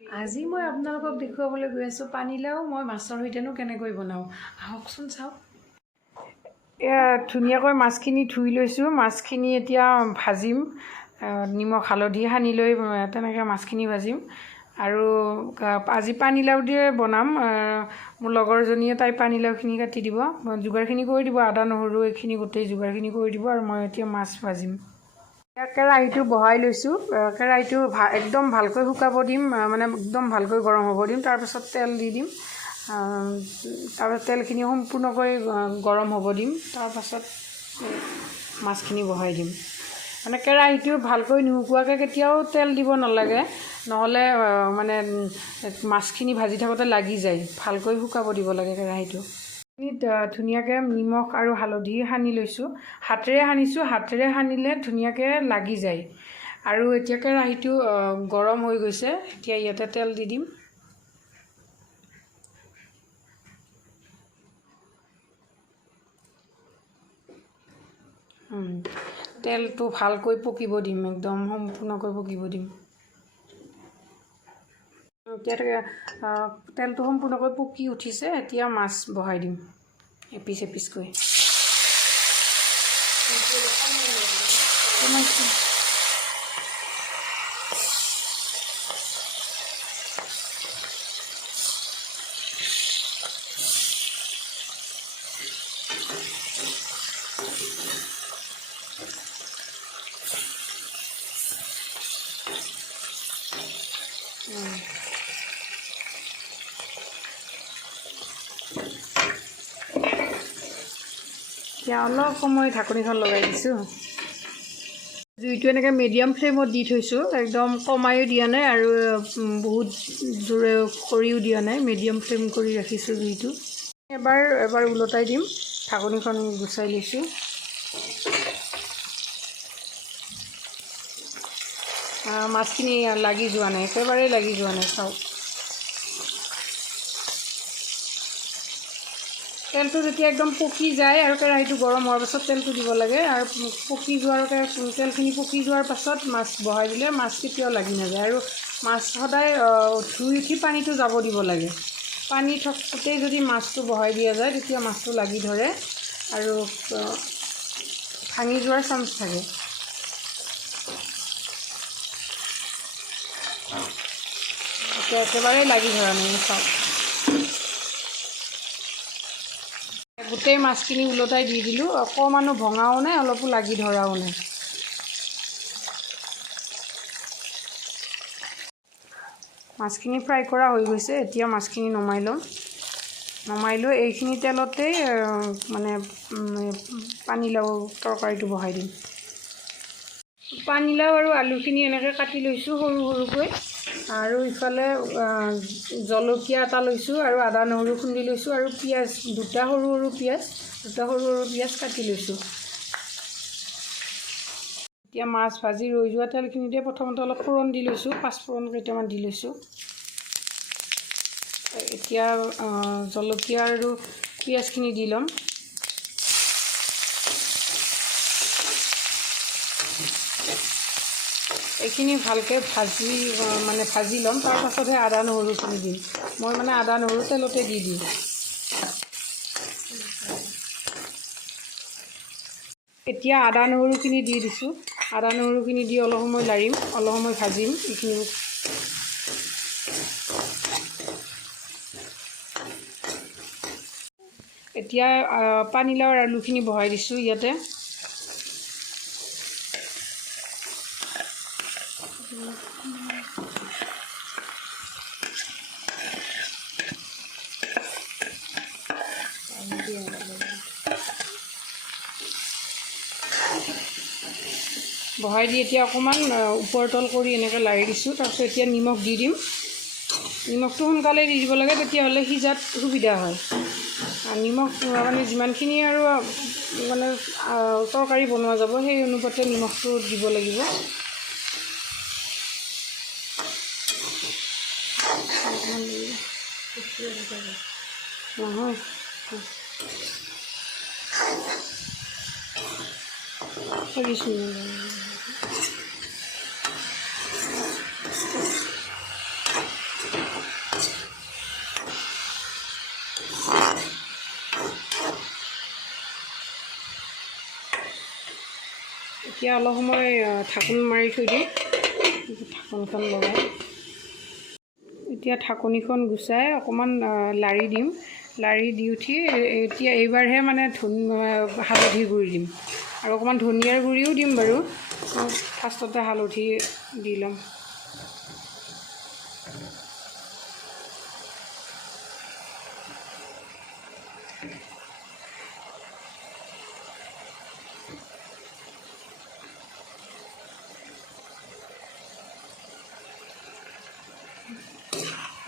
আজি মই আপোনালোকক দেখুৱাবলৈ গৈ আছোঁ পানীলাও মই মাছৰ সৈতেনো কেনেকৈ বনাওঁ আহকচোন চাওক। এয়া ধুনীয়াকৈ মাছখিনি ধুই লৈছোঁ। মাছখিনি এতিয়া ভাজিম, নিমখ হালধি সানি লৈ তেনেকৈ মাছখিনি ভাজিম। আৰু আজি পানীলাও দিয়ে বনাম। মোৰ লগৰজনীয়ে তাই পানীলাওখিনি কাটি দিব, যোগাৰখিনি কৰি দিব, আদা নহৰু এইখিনি গোটেই যোগাৰখিনি কৰি দিব। আৰু মই এতিয়া মাছ ভাজিম। কেৰাহীটো বহাই লৈছোঁ। কেৰাহীটো একদম ভালকৈ শুকাব দিম, মানে একদম ভালকৈ গৰম হ'ব দিম। তাৰপিছত তেল দি দিম। তাৰপিছত তেলখিনি সম্পূৰ্ণকৈ গৰম হ'ব দিম। তাৰপাছত মাছখিনি বহাই দিম। মানে কেৰাহীটো ভালকৈ নুশুকোৱাকৈ কেতিয়াও তেল দিব নালাগে, নহ'লে মানে মাছখিনি ভাজি থাকোঁতে লাগি যায়। ভালকৈ শুকাব দিব লাগে কেৰাহীটো। ধুনীয়াকৈ নিমখ আৰু হালধি সানি লৈছোঁ। হাতেৰে সানিছোঁ, হাতেৰে সানিলে ধুনীয়াকৈ লাগি যায়। আৰু এতিয়া কেৰাহীটো গৰম হৈ গৈছে। এতিয়া ইয়াতে তেল দি দিম। তেলটো ভালকৈ পকিব দিম, একদম সম্পূৰ্ণকৈ পকিব দিম। এতিয়া তেলটো সম্পূৰ্ণকৈ পকি উঠিছে। এতিয়া মাছ বহাই দিম এপিচ এপিচকৈ। এতিয়া অলপ সময় ঢাকনিখন লগাই দিছোঁ। জুইটো এনেকৈ মিডিয়াম ফ্লেমত দি থৈছোঁ, একদম কমায়ো দিয়া নাই আৰু বহুত জোৰে খৰিও দিয়া নাই, মিডিয়াম ফ্লেম কৰি ৰাখিছোঁ জুইটো। এবাৰ ওলটাই দিম। ঢাকনিখন গুচাই লৈছোঁ। মাছখিনি লাগি যোৱা নাই, একেবাৰে লাগি যোৱা নাই, চাওক। তেলটো যেতিয়া একদম পকি যায় আৰু কেৰাহীটো গৰম হোৱাৰ পাছত তেলটো দিব লাগে। আৰু পকি যোৱাৰ তেলখিনি পকি যোৱাৰ পাছত মাছ বহাই দিলে মাছ কেতিয়াও লাগি নাযায়। আৰু মাছ সদায় ধুই উঠি পানীটো যাব দিব লাগে। পানী থাকোঁতেই যদি মাছটো বহাই দিয়া যায় তেতিয়া মাছটো লাগি ধৰে আৰু ভাঙি যোৱাৰ চান্স থাকে। এতিয়া একেবাৰে লাগি ধৰা নাই, চাওক। গোটেই মাছখিনি ওলটাই দি দিলোঁ। অকণমানো ভঙাও নাই, অলপো লাগি ধৰাও নাই। মাছখিনি ফ্ৰাই কৰা হৈ গৈছে। এতিয়া মাছখিনি নমাই ল'ম। নমাই লৈ এইখিনি তেলতেই মানে পানীলাও তৰকাৰীটো বহাই দিম। পানীলাও আৰু আলুখিনি এনেকৈ কাটি লৈছোঁ সৰু সৰুকৈ। আৰু ইফালে জলকীয়া এটা লৈছোঁ আৰু আদা নহৰু খুন্দি লৈছোঁ। আৰু পিঁয়াজ দুটা সৰু সৰু পিঁয়াজ কাটি লৈছোঁ। এতিয়া মাছ ভাজি ৰৈ যোৱা তেলখিনিতে প্ৰথমতে অলপ ফোৰণ দি লৈছোঁ, পাঁচফোৰণ কেইটামান দি লৈছোঁ। এতিয়া জলকীয়া আৰু পিঁয়াজখিনি দি ল'ম। এইখিনি ভালকৈ ভাজি ল'ম। তাৰপাছতহে আদা নহৰুখিনি দিম। মই মানে আদা নহৰু তেলতে দি দিম। এতিয়া আদা নহৰুখিনি দি দিছোঁ। আদা নহৰুখিনি দি অলপ সময় লাৰিম, অলপ সময় ভাজিম এইখিনি। এতিয়া পানীলাও আৰু আলুখিনি বহাই দিছোঁ ইয়াতে। বহাই দি এতিয়া অকণমান ওপৰ তল কৰি এনেকৈ লাৰি দিছোঁ। তাৰপিছত এতিয়া নিমখ দি দিম। নিমখটো সোনকালে দি দিব লাগে, তেতিয়াহ'লে সিজাত সুবিধা হয়। নিমখ মানে যিমানখিনি আৰু মানে তৰকাৰী বনোৱা যাব সেই অনুপাতে নিমখটো দিব লাগিব। নহয় এতিয়া অলপ সময় ঢাকোন মাৰি থৈ দিম। ঢাকোনখন লগাই এতিয়া ঢাকনিখন গুচাই অকণমান লাৰি দিম। লাৰি দি উঠি এতিয়া এইবাৰহে মানে হালধি গুড়ি দিম আৰু অকণমান ধনিয়াৰ গুড়িও দিম বাৰু। ফাৰ্ষ্টতে হালধি দি ল'ম।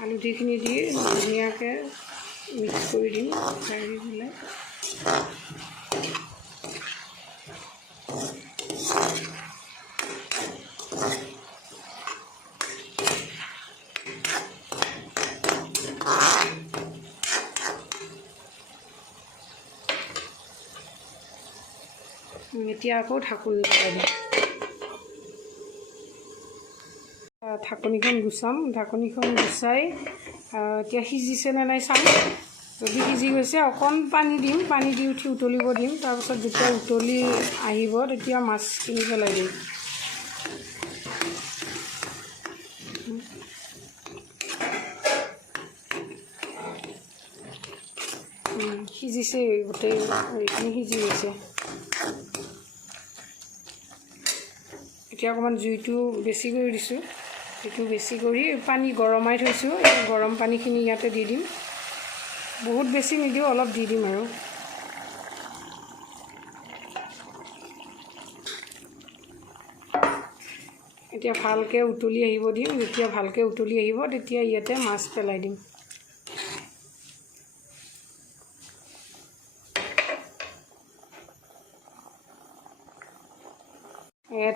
হালধিখিনি দি ধুনীয়াকৈ মিক্স কৰি দিম। লাৰি পেলাই এতিয়া আকৌ ঢাকোন লগাই দিম। ঢাকনিখন গুচাম। ঢাকনিখন গুচাই এতিয়া সিজিছে নে নাই চাম। যদি সিজি গৈছে অকণ পানী দিম। পানী দি উঠি উতলিব দিম। তাৰপিছত যেতিয়া উতলি আহিব তেতিয়া মাছখিনি পেলাই দিম। সিজিছে, গোটেই হেৰিখিনি সিজি গৈছে। এতিয়া অকণমান জুইটো বেছি কৰি দিছোঁ। জুইটো বেছি কৰি পানী গৰমাই থৈছোঁ। এই গৰম পানীখিনি ইয়াতে দি দিম। বহুত বেছি নিদিওঁ, অলপ দি দিম আৰু। এতিয়া ভালকৈ উতলি আহিব দিম। যেতিয়া ভালকৈ উতলি আহিব তেতিয়া ইয়াতে মাছ পেলাই দিম।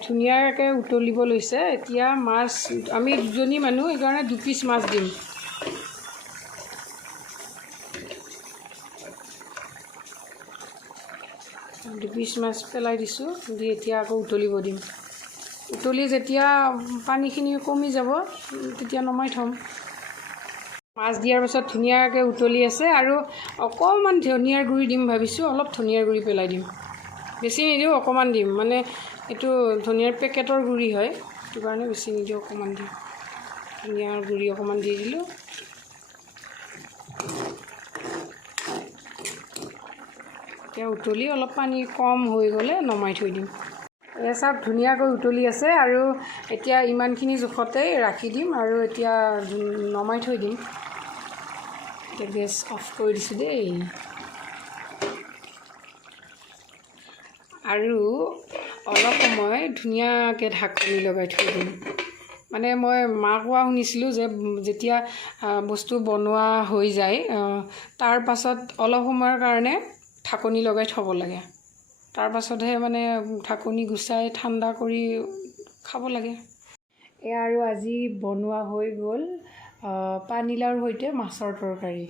ধুনীয়াকৈ উতলিব লৈছে। এতিয়া মাছ আমি দুজনী মানুহ, সেইকাৰণে 2 পিচ মাছ দিম। দুপিচ মাছ পেলাই দিছোঁ। দি এতিয়া আকৌ উতলিব দিম। উতলি যেতিয়া পানীখিনি কমি যাব তেতিয়া নমাই থ'ম। মাছ দিয়াৰ পাছত ধুনীয়াকৈ উতলি আছে আৰু অকণমান ধনিয়াৰ গুড়ি দিম ভাবিছোঁ। অলপ ধনিয়াৰ গুড়ি পেলাই দিম। বেছি নিদিওঁ, অকণমান দিম। মানে এইটো ধনিয়াৰ পেকেটৰ গুড়ি হয়, সেইটো কাৰণে বেছি নিদিওঁ, অকণমান দিম। ধনিয়াৰ গুড়ি অকণমান দি দিলোঁ। এতিয়া উতলি অলপ পানী কম হৈ গ'লে নমাই থৈ দিম। এয়া চাওক ধুনীয়াকৈ উতলি আছে আৰু এতিয়া ইমানখিনি জোখতেই ৰাখি দিম আৰু এতিয়া নমাই থৈ দিম। এতিয়া গেছ অফ কৰি দিছোঁ দেই। আৰু অলপ সময় ধুনীয়াকৈ ঢাকনি লগাই থৈ দিম। মানে মই মাক কোৱা শুনিছিলোঁ যে যেতিয়া বস্তু বনোৱা হৈ যায় তাৰ পাছত অলপ সময়ৰ কাৰণে ঢাকনি লগাই থ'ব লাগে। তাৰ পাছতহে মানে ঢাকনি গুচাই ঠাণ্ডা কৰি খাব লাগে। এয়া আৰু আজি বনোৱা হৈ গ'ল পানীলাওৰ সৈতে মাছৰ তৰকাৰী।